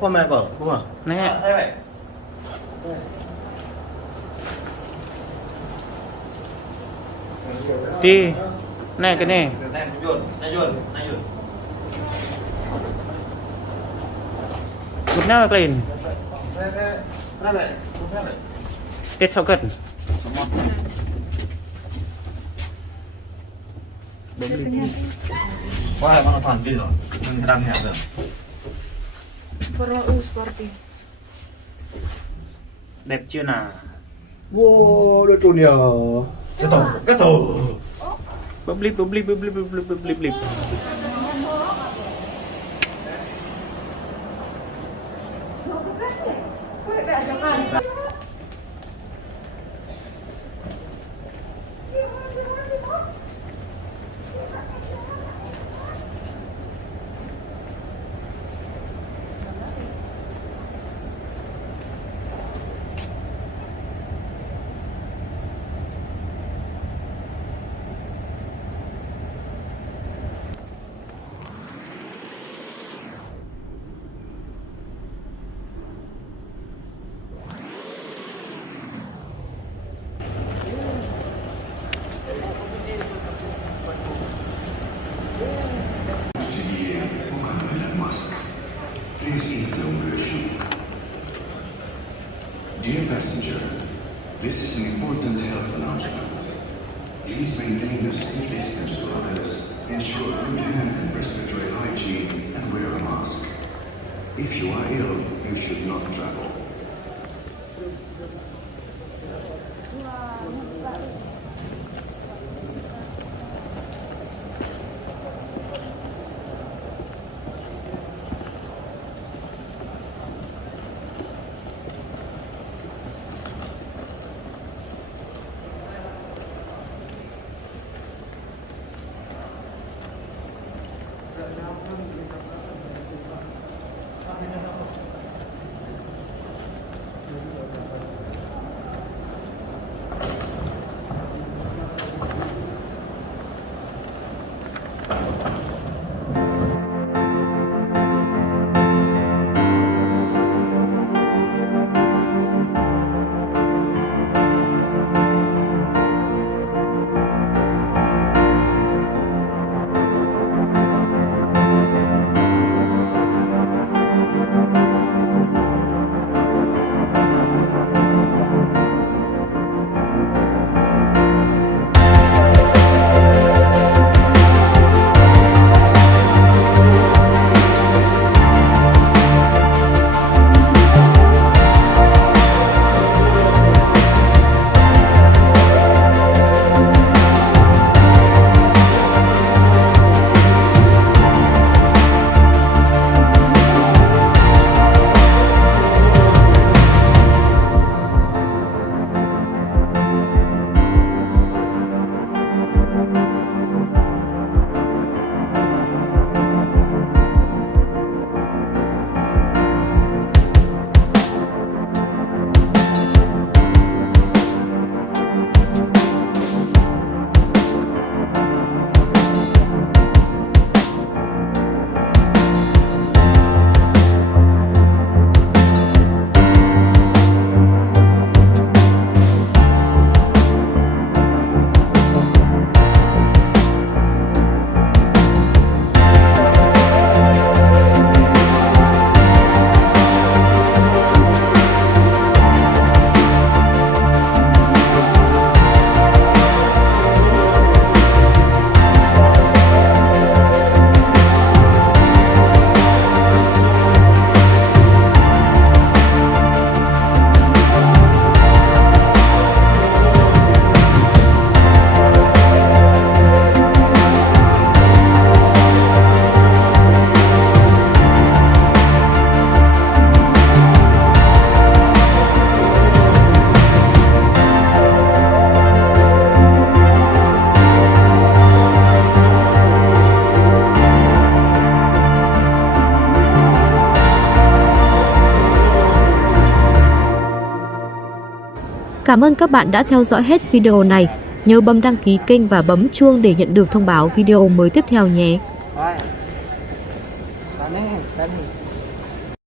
có mẹ cậu không à? Nè. Đi. Nè cái này. Lúc nào lên? Tết sau cận. Wah, mana panti loh? Menghidangnya ada. Perlu seperti. Đẹp chưa nào? Wow, udah tuh dia. Ketul. Bấm lip. Please eat don't wear shoe. Dear passenger, this is an important health announcement. Please maintain a safe distance to others, ensure good hand and respiratory hygiene, and wear a mask. If you are ill, you should not travel. Cảm ơn các bạn đã theo dõi hết video này. Nhớ bấm đăng ký kênh và bấm chuông để nhận được thông báo video mới tiếp theo nhé.